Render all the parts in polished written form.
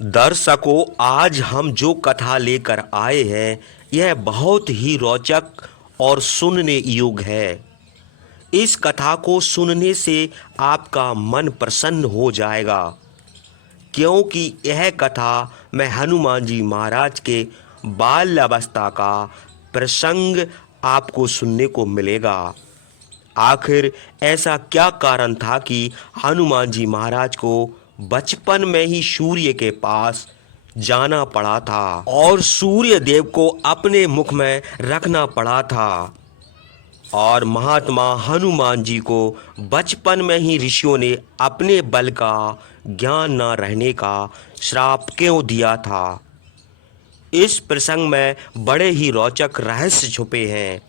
दर्शकों, आज हम जो कथा लेकर आए हैं यह बहुत ही रोचक और सुनने योग्य है। इस कथा को सुनने से आपका मन प्रसन्न हो जाएगा, क्योंकि यह कथा में हनुमान जी महाराज के बाल्यावस्था का प्रसंग आपको सुनने को मिलेगा। आखिर ऐसा क्या कारण था कि हनुमान जी महाराज को बचपन में ही सूर्य के पास जाना पड़ा था और सूर्य देव को अपने मुख में रखना पड़ा था। और महात्मा हनुमान जी को बचपन में ही ऋषियों ने अपने बल का ज्ञान न रहने का श्राप क्यों दिया था। इस प्रसंग में बड़े ही रोचक रहस्य छुपे हैं,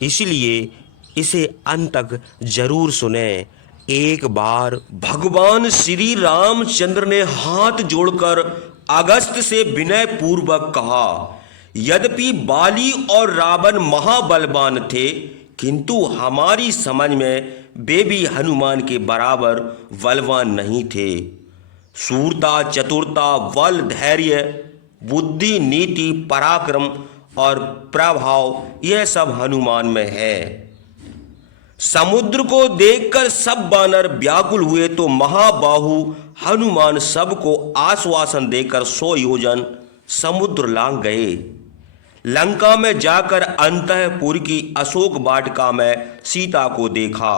इसलिए इसे अंत तक जरूर सुने। एक बार भगवान श्री रामचंद्र ने हाथ जोड़कर अगस्त से विनय पूर्वक कहा, यद्यपि बाली और रावण महाबलवान थे, किंतु हमारी समझ में वे भी हनुमान के बराबर बलवान नहीं थे। शूरता, चतुरता, बल, धैर्य, बुद्धि, नीति, पराक्रम और प्रभाव यह सब हनुमान में है। समुद्र को देखकर सब वानर व्याकुल हुए तो महाबाहु हनुमान सबको आश्वासन देकर 100 योजन समुद्र लांघ गए। लंका में जाकर अंतःपुर की अशोक वाटिका में सीता को देखा,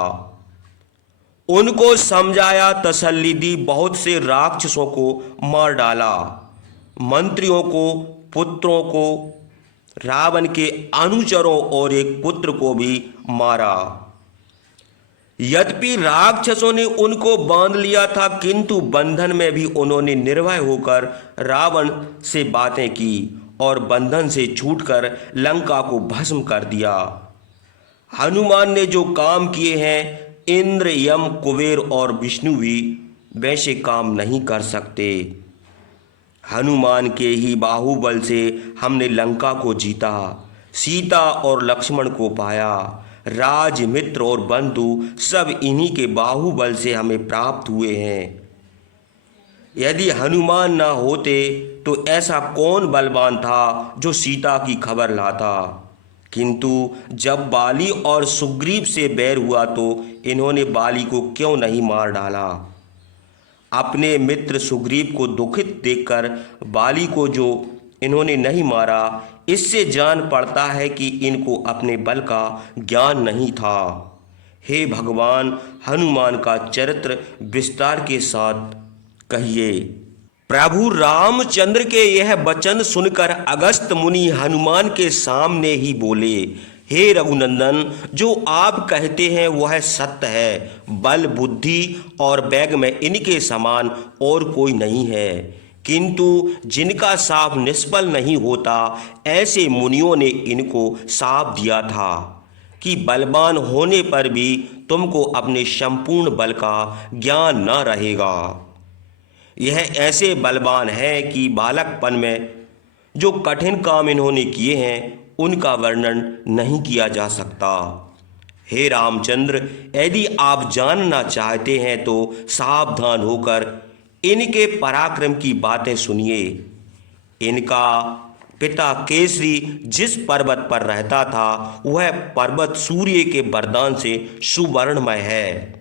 उनको समझाया, तसल्ली दी, बहुत से राक्षसों को मार डाला, मंत्रियों को, पुत्रों को, रावण के अनुचरों और एक पुत्र को भी मारा। यद्यपि राक्षसों ने उनको बांध लिया था, किंतु बंधन में भी उन्होंने निर्भय होकर रावण से बातें की और बंधन से छूटकर लंका को भस्म कर दिया। हनुमान ने जो काम किए हैं, इंद्र, यम, कुबेर और विष्णु भी वैसे काम नहीं कर सकते। हनुमान के ही बाहुबल से हमने लंका को जीता, सीता और लक्ष्मण को पाया, राज, मित्र और बंधु सब इन्हीं के बाहुबल से हमें प्राप्त हुए हैं। यदि हनुमान ना होते तो ऐसा कौन बलवान था जो सीता की खबर लाता। किंतु जब बाली और सुग्रीव से बैर हुआ तो इन्होंने बाली को क्यों नहीं मार डाला। अपने मित्र सुग्रीव को दुखित देखकर बाली को जो इन्होंने नहीं मारा, इससे जान पड़ता है कि इनको अपने बल का ज्ञान नहीं था। हे भगवान, हनुमान का चरित्र विस्तार के साथ कहिए। प्रभु रामचंद्र के यह वचन सुनकर अगस्त मुनि हनुमान के सामने ही बोले, हे रघुनंदन, जो आप कहते हैं वह सत्य है। बल, बुद्धि और वेग में इनके समान और कोई नहीं है, किंतु जिनका साप निष्फल नहीं होता, ऐसे मुनियों ने इनको साप दिया था कि बलवान होने पर भी तुमको अपने संपूर्ण बल का ज्ञान न रहेगा। यह ऐसे बलवान है कि बालकपन में जो कठिन काम इन्होंने किए हैं उनका वर्णन नहीं किया जा सकता। हे रामचंद्र, यदि आप जानना चाहते हैं तो सावधान होकर इनके पराक्रम की बातें सुनिए। इनका पिता केसरी जिस पर्वत पर रहता था, वह पर्वत सूर्य के वरदान से सुवर्णमय है।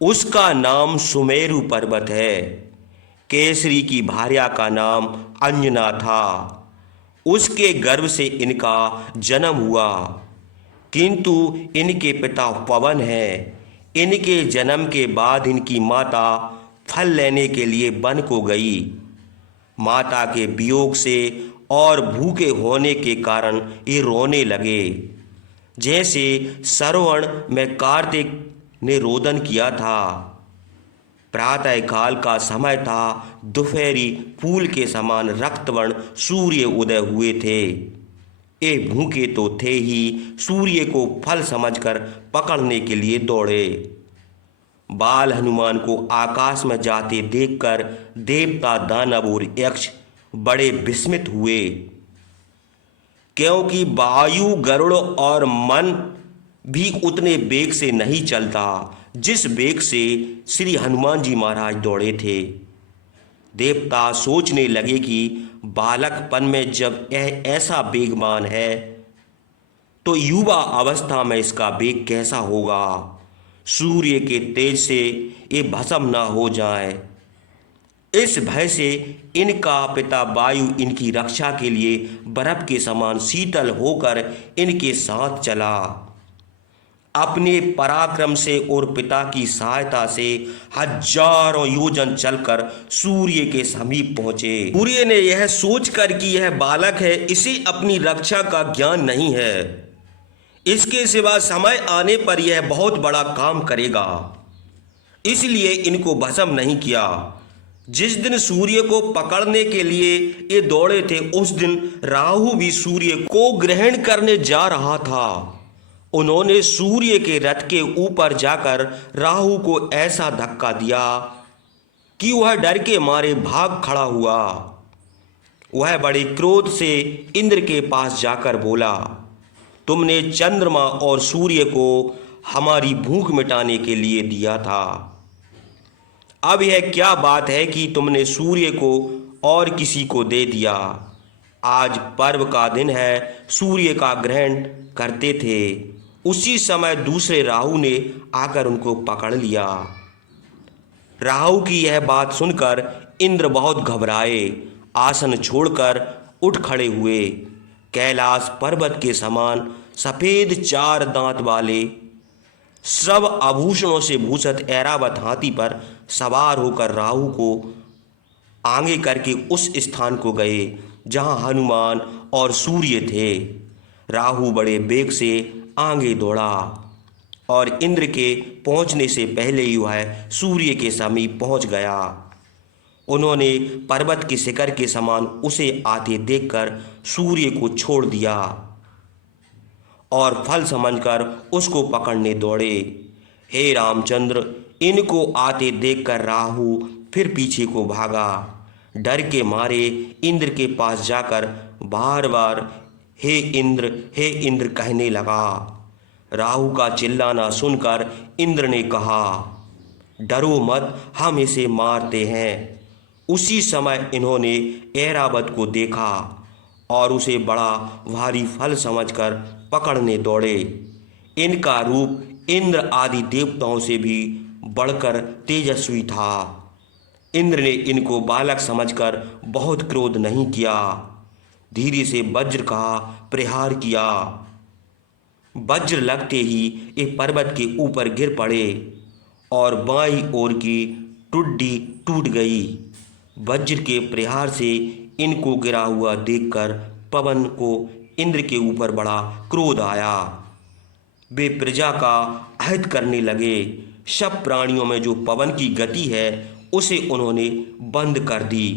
उसका नाम सुमेरु पर्वत है। केसरी की भार्या का नाम अंजना था। उसके गर्भ से इनका जन्म हुआ, किंतु इनके पिता पवन हैं। इनके जन्म के बाद इनकी माता फल लेने के लिए वन को गई। माता के वियोग से और भूखे होने के कारण ये रोने लगे, जैसे श्रवण में कार्तिक ने रोदन किया था। प्रातः काल का समय था, दोपहरी फूल के समान रक्तवर्ण सूर्य उदय हुए थे। ये भूखे तो थे ही, सूर्य को फल समझकर पकड़ने के लिए दौड़े। बाल हनुमान को आकाश में जाते देखकर देवता, दानव और यक्ष बड़े विस्मित हुए, क्योंकि वायु, गरुड़ और मन भी उतने वेग से नहीं चलता जिस वेग से श्री हनुमान जी महाराज दौड़े थे। देवता सोचने लगे कि बालकपन में जब यह ऐसा बेगवान है तो युवा अवस्था में इसका वेग कैसा होगा। सूर्य के तेज से ये भस्म न हो जाए, इस भय से इनका पिता वायु इनकी रक्षा के लिए बर्फ के समान शीतल होकर इनके साथ चला। अपने पराक्रम से और पिता की सहायता से हजारों योजन चलकर सूर्य के समीप पहुंचे। सूर्य ने यह सोचकर कि यह बालक है, इसे अपनी रक्षा का ज्ञान नहीं है, इसके सिवा समय आने पर यह बहुत बड़ा काम करेगा, इसलिए इनको भस्म नहीं किया। जिस दिन सूर्य को पकड़ने के लिए ये दौड़े थे उस दिन राहु भी सूर्य को ग्रहण करने जा रहा था। उन्होंने सूर्य के रथ के ऊपर जाकर राहु को ऐसा धक्का दिया कि वह डर के मारे भाग खड़ा हुआ। वह बड़े क्रोध से इंद्र के पास जाकर बोला, तुमने चंद्रमा और सूर्य को हमारी भूख मिटाने के लिए दिया था, अब यह क्या बात है कि तुमने सूर्य को और किसी को दे दिया। आज पर्व का दिन है, सूर्य का ग्रहण करते थे। उसी समय दूसरे राहु ने आकर उनको पकड़ लिया। राहु की यह बात सुनकर इंद्र बहुत घबराए, आसन छोड़कर उठ खड़े हुए। कैलाश पर्वत के समान सफेद 4 दांत वाले सब आभूषणों से भूषित ऐरावत हाथी पर सवार होकर राहु को आगे करके उस स्थान को गए जहां हनुमान और सूर्य थे। राहु बड़े वेग से आगे दौड़ा और इंद्र के पहुंचने से पहले ही वह सूर्य के समीप पहुंच गया। उन्होंने पर्वत के शिखर के समान उसे आते देखकर सूर्य को छोड़ दिया और फल समझकर उसको पकड़ने दौड़े। हे रामचंद्र, इनको आते देखकर राहु फिर पीछे को भागा। डर के मारे इंद्र के पास जाकर बार बार हे इंद्र कहने लगा। राहु का चिल्लाना सुनकर इंद्र ने कहा, डरो मत, हम इसे मारते हैं। उसी समय इन्होंने ऐरावत को देखा और उसे बड़ा भारी फल समझकर पकड़ने दौड़े। इनका रूप इंद्र आदि देवताओं से भी बढ़कर तेजस्वी था। इंद्र ने इनको बालक समझकर बहुत क्रोध नहीं किया, धीरे से वज्र का प्रहार किया। वज्र लगते ही ये पर्वत के ऊपर गिर पड़े और बाईं ओर की टुड्डी टूट गई। वज्र के प्रहार से इनको गिरा हुआ देखकर पवन को इंद्र के ऊपर बड़ा क्रोध आया। वे प्रजा का अहित करने लगे। सब प्राणियों में जो पवन की गति है उसे उन्होंने बंद कर दी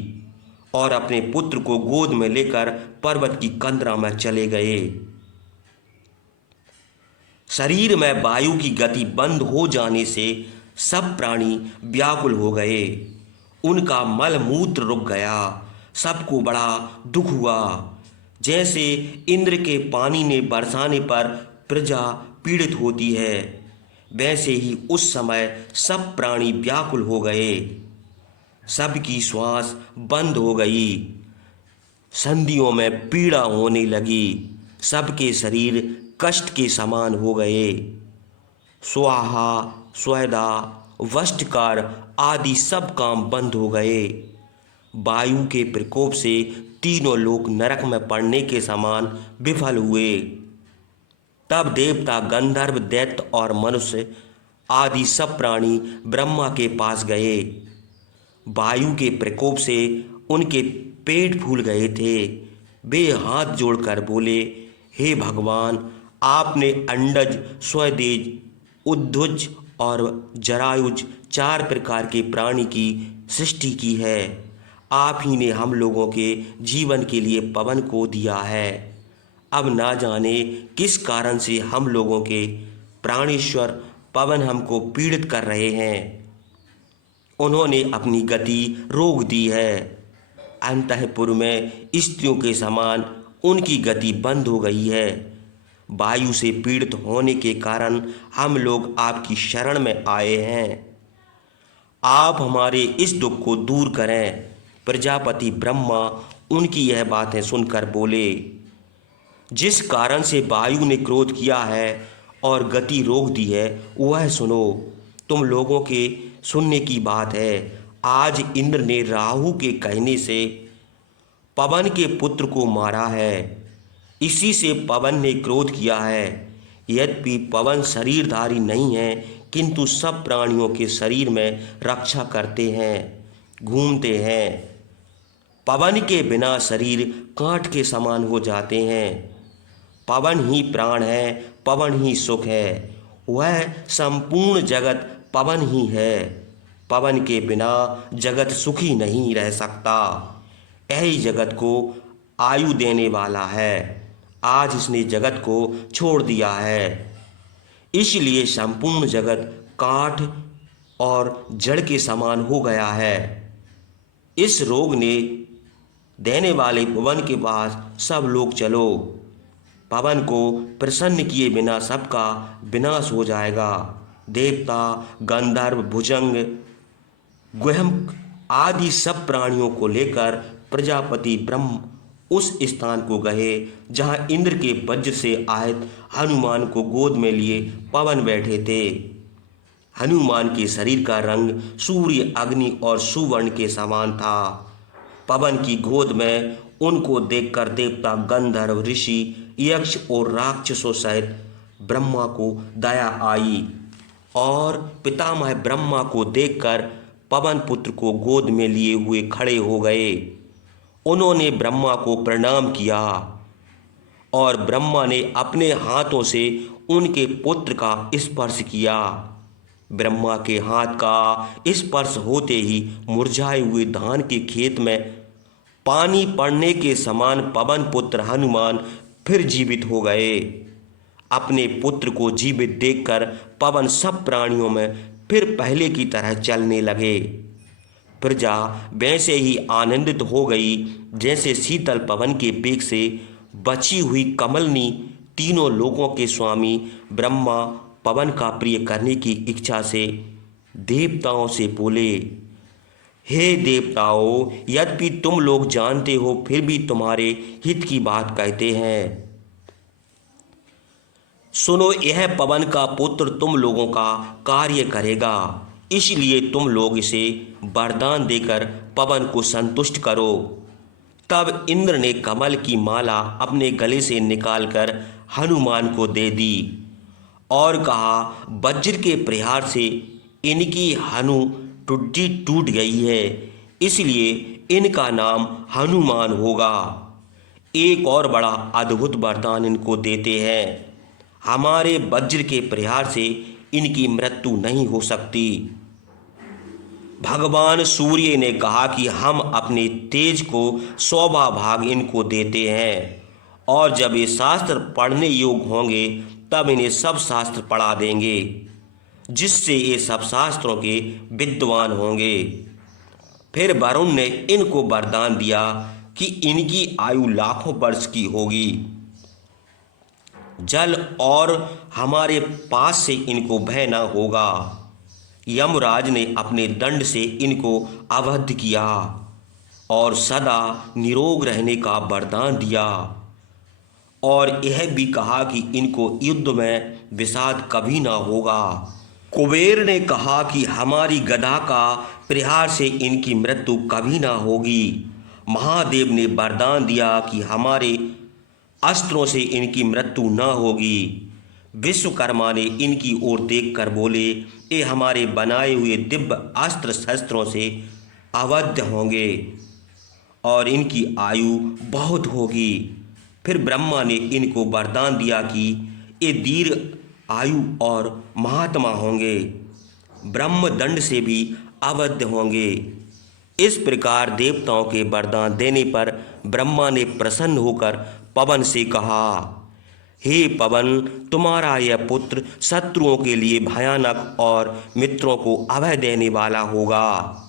और अपने पुत्र को गोद में लेकर पर्वत की कंदरा में चले गए। शरीर में वायु की गति बंद हो जाने से सब प्राणी व्याकुल हो गए। उनका मल मूत्र रुक गया। सबको बड़ा दुख हुआ। जैसे इंद्र के पानी ने बरसाने पर प्रजा पीड़ित होती है, वैसे ही उस समय सब प्राणी व्याकुल हो गए। सबकी श्वास बंद हो गई। संधियों में पीड़ा होने लगी। सबके शरीर कष्ट के समान हो गए। स्वाहा, स्वधा, वष्टकार आदि सब काम बंद हो गए। वायु के प्रकोप से तीनों लोग नरक में पड़ने के समान विफल हुए। तब देवता, गंधर्व, दैत्य और मनुष्य आदि सब प्राणी ब्रह्मा के पास गए। वायु के प्रकोप से उनके पेट फूल गए थे। वे हाथ जोड़कर बोले, हे भगवान, आपने अंडज, स्वदेज, उद्भुज और जरायुज 4 प्रकार के प्राणी की सृष्टि की है। आप ही ने हम लोगों के जीवन के लिए पवन को दिया है। अब ना जाने किस कारण से हम लोगों के प्राणेश्वर पवन हमको पीड़ित कर रहे हैं। उन्होंने अपनी गति रोक दी है। अंतःपुर में स्त्रियों के समान उनकी गति बंद हो गई है। वायु से पीड़ित होने के कारण हम लोग आपकी शरण में आए हैं। आप हमारे इस दुख को दूर करें। प्रजापति ब्रह्मा उनकी यह बातें सुनकर बोले, जिस कारण से वायु ने क्रोध किया है और गति रोक दी है वह सुनो। तुम लोगों के सुनने की बात है। आज इंद्र ने राहु के कहने से पवन के पुत्र को मारा है। इसी से पवन ने क्रोध किया है। यद्यपि पवन शरीरधारी नहीं है, किंतु सब प्राणियों के शरीर में रक्षा करते हैं, घूमते हैं। पवन के बिना शरीर कांट के समान हो जाते हैं। पवन ही प्राण है, पवन ही सुख है। वह संपूर्ण जगत पवन ही है। पवन के बिना जगत सुखी नहीं रह सकता। यही जगत को आयु देने वाला है। आज इसने जगत को छोड़ दिया है, इसलिए संपूर्ण जगत काठ और जड़ के समान हो गया है। इस रोग ने देने वाले पवन के पास सब लोग चलो। पवन को प्रसन्न किए बिना सबका विनाश हो जाएगा। देवता, गंधर्व, भुजंग, गुहम आदि सब प्राणियों को लेकर प्रजापति ब्रह्म उस स्थान को गए जहां इंद्र के वज्र से आयत हनुमान को गोद में लिए पवन बैठे थे। हनुमान के शरीर का रंग सूर्य, अग्नि और सुवर्ण के समान था। पवन की गोद में उनको देखकर देवता, गंधर्व, ऋषि, यक्ष और राक्षसों सहित ब्रह्मा को दया आई और पितामह ब्रह्मा को देखकर पवन पुत्र को गोद में लिए हुए खड़े हो गए। उन्होंने ब्रह्मा को प्रणाम किया और ब्रह्मा ने अपने हाथों से उनके पुत्र का स्पर्श किया। ब्रह्मा के हाथ का स्पर्श होते ही मुरझाए हुए धान के खेत में पानी पड़ने के समान पवन पुत्र हनुमान फिर जीवित हो गए। अपने पुत्र को जीवित देखकर पवन सब प्राणियों में फिर पहले की तरह चलने लगे। प्रजा वैसे ही आनंदित हो गई जैसे शीतल पवन के वेग से बची हुई कमलनी। तीनों लोगों के स्वामी ब्रह्मा पवन का प्रिय करने की इच्छा से देवताओं से बोले, हे देवताओं, यद्यपि तुम लोग जानते हो फिर भी तुम्हारे हित की बात कहते हैं। सुनो, यह पवन का पुत्र तुम लोगों का कार्य करेगा, इसलिए तुम लोग इसे वरदान देकर पवन को संतुष्ट करो। तब इंद्र ने कमल की माला अपने गले से निकालकर हनुमान को दे दी और कहा, वज्र के प्रहार से इनकी हनु टुड्डी टूट गई है, इसलिए इनका नाम हनुमान होगा। एक और बड़ा अद्भुत वरदान इनको देते हैं। हमारे वज्र के प्रहार से इनकी मृत्यु नहीं हो सकती। भगवान सूर्य ने कहा कि हम अपने तेज को 100वां भाग इनको देते हैं और जब ये शास्त्र पढ़ने योग्य होंगे तब इन्हें सब शास्त्र पढ़ा देंगे, जिससे ये सब शास्त्रों के विद्वान होंगे। फिर वरुण ने इनको वरदान दिया कि इनकी आयु लाखों वर्ष की होगी। जल और हमारे पास से इनको भय न होगा। यमराज ने अपने दंड से इनको अवध किया और सदा निरोग रहने का वरदान दिया और यह भी कहा कि इनको युद्ध में विषाद कभी ना होगा। कुबेर ने कहा कि हमारी गदा का प्रहार से इनकी मृत्यु कभी ना होगी। महादेव ने वरदान दिया कि हमारे अस्त्रों से इनकी मृत्यु न होगी। विश्वकर्मा ने इनकी ओर देखकर बोले, ये हमारे बनाए हुए दिव्य अस्त्र शस्त्रों से अवध्य होंगे और इनकी आयु बहुत होगी। फिर ब्रह्मा ने इनको वरदान दिया कि ये दीर्घ आयु और महात्मा होंगे, ब्रह्मदंड से भी अवध्य होंगे। इस प्रकार देवताओं के वरदान देने पर ब्रह्मा ने प्रसन्न होकर पवन से कहा, हे पवन, तुम्हारा यह पुत्र शत्रुओं के लिए भयानक और मित्रों को अभय देने वाला होगा।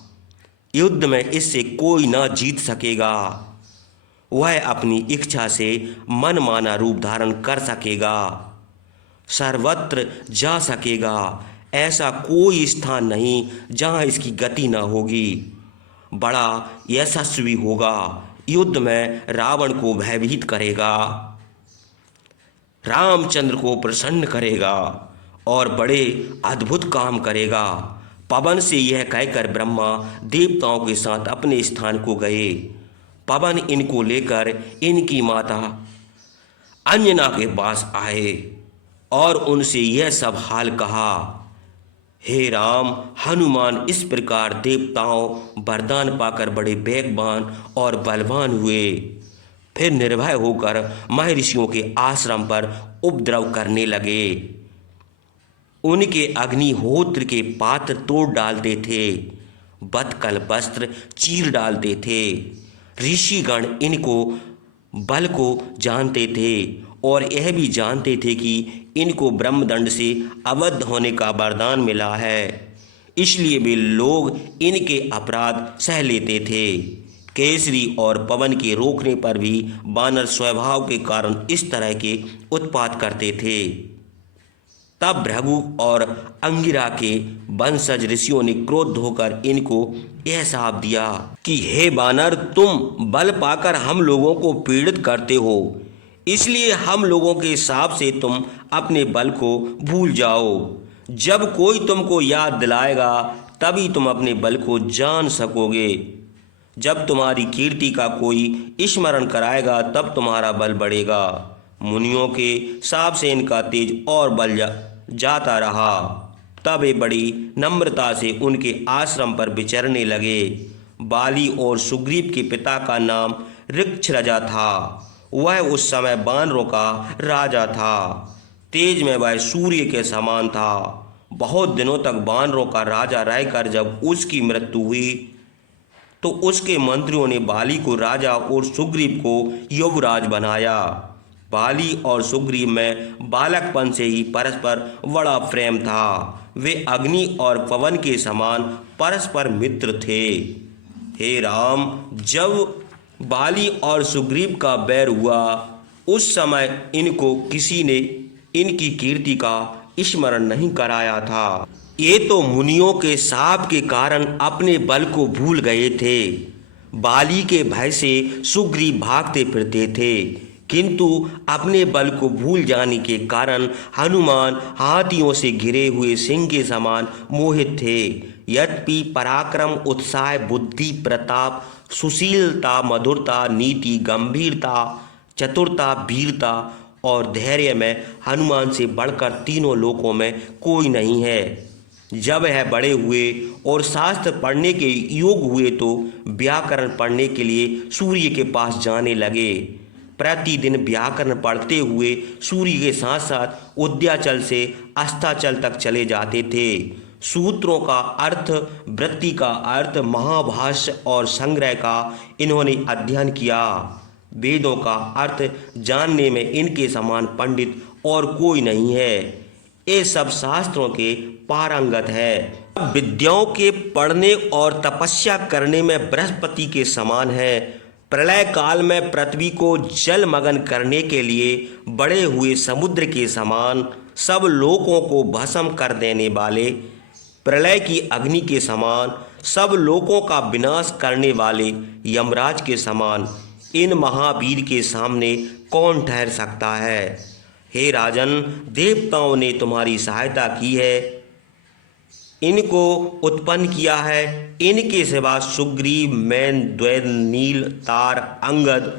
युद्ध में इससे कोई न जीत सकेगा। वह अपनी इच्छा से मनमाना रूप धारण कर सकेगा, सर्वत्र जा सकेगा। ऐसा कोई स्थान नहीं जहां इसकी गति न होगी। बड़ा यशस्वी होगा, युद्ध में रावण को भयभीत करेगा, रामचंद्र को प्रसन्न करेगा और बड़े अद्भुत काम करेगा। पवन से यह कहकर ब्रह्मा देवताओं के साथ अपने स्थान को गए। पवन इनको लेकर इनकी माता अंजना के पास आए और उनसे यह सब हाल कहा। हे राम, हनुमान इस प्रकार देवताओं वरदान पाकर बड़े वेगवान और बलवान हुए। फिर निर्भय होकर महर्षियों के आश्रम पर उपद्रव करने लगे। उनके अग्निहोत्र के पात्र तोड़ डालते थे, बतकल वस्त्र चीर डालते थे। ऋषिगण इनको बल को जानते थे और यह भी जानते थे कि इनको ब्रह्मदंड से अवध होने का वरदान मिला है, इसलिए वे लोग इनके अपराध सह लेते थे। केसरी और पवन के रोकने पर भी वानर स्वभाव के कारण इस तरह के उत्पात करते थे। तब भृगु और अंगिरा के वंशज ऋषियों ने क्रोध होकर इनको यह शाप दिया कि हे वानर, तुम बल पाकर हम लोगों को पीड़ित करते हो, इसलिए हम लोगों के शाप से तुम अपने बल को भूल जाओ। जब कोई तुमको याद दिलाएगा तभी तुम अपने बल को जान सकोगे। जब तुम्हारी कीर्ति का कोई स्मरण कराएगा तब तुम्हारा बल बढ़ेगा। मुनियों के शाप से इनका तेज और बल जाता रहा। तब वे बड़ी नम्रता से उनके आश्रम पर विचरने लगे। बाली और सुग्रीव के पिता का नाम ऋक्षराजा था। वह उस समय वानरों का राजा था। तेज में वह सूर्य के समान था। बहुत दिनों तक वानरों का राजा रहकर जब उसकी मृत्यु हुई तो उसके मंत्रियों ने बाली को राजा और सुग्रीव को युवराज बनाया। बाली और सुग्रीव में बालकपन से ही परस्पर बड़ा प्रेम था। वे अग्नि और पवन के समान परस्पर मित्र थे। हे राम, जब बाली और सुग्रीव का बैर हुआ उस समय इनको किसी ने इनकी कीर्ति का स्मरण नहीं कराया था। ये तो मुनियों के शाप के कारण अपने बल को भूल गए थे। बाली के भय से सुग्रीव भागते फिरते थे, किंतु अपने बल को भूल जाने के कारण हनुमान हाथियों से घिरे हुए सिंह के समान मोहित थे। यद्यपि पराक्रम, उत्साह, बुद्धि, प्रताप, सुशीलता, मधुरता, नीति, गंभीरता, चतुरता, वीरता और धैर्य में हनुमान से बढ़कर तीनों लोकों में कोई नहीं है। जब यह बड़े हुए और शास्त्र पढ़ने के योग हुए तो व्याकरण पढ़ने के लिए सूर्य के पास जाने लगे। प्रतिदिन व्याकरण पढ़ते हुए सूर्य के साथ साथ उदयाचल से अस्ताचल तक चले जाते थे। सूत्रों का अर्थ, वृत्ति का अर्थ, महाभाष्य और संग्रह का इन्होंने अध्ययन किया। वेदों का अर्थ जानने में इनके समान पंडित और कोई नहीं है। ये सब शास्त्रों के पारंगत है। विद्याओं के पढ़ने और तपस्या करने में बृहस्पति के समान है। प्रलय काल में पृथ्वी को जलमग्न करने के लिए बड़े हुए समुद्र के समान, सब लोकों को भस्म कर देने वाले प्रलय की अग्नि के समान, सब लोकों का विनाश करने वाले यमराज के समान इन महावीर के सामने कौन ठहर सकता है। हे राजन, देवताओं ने तुम्हारी सहायता की है, इनको उत्पन्न किया है। इनके सिवा सुग्रीव, मैन, द्वैत, नील, तार, अंगद,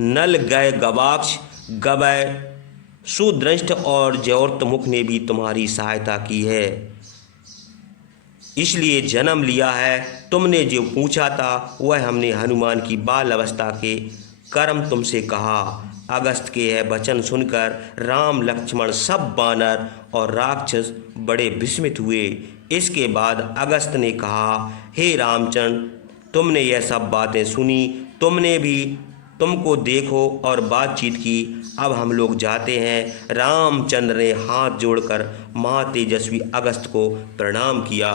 नल, गय, गवाक्ष, गवय, सुदृष्ट और जयोर्तमुख ने भी तुम्हारी सहायता की है। इसलिए जन्म लिया है। तुमने जो पूछा था वह हमने हनुमान की बाल अवस्था के कर्म तुमसे कहा। अगस्त के यह वचन सुनकर राम, लक्ष्मण, सब वानर और राक्षस बड़े विस्मित हुए। इसके बाद अगस्त ने कहा, हे रामचंद्र, तुमने यह सब बातें सुनी, तुमने भी तुमको देखो और बातचीत की। अब हम लोग जाते हैं। रामचंद्र ने हाथ जोड़कर महातेजस्वी अगस्त को प्रणाम किया।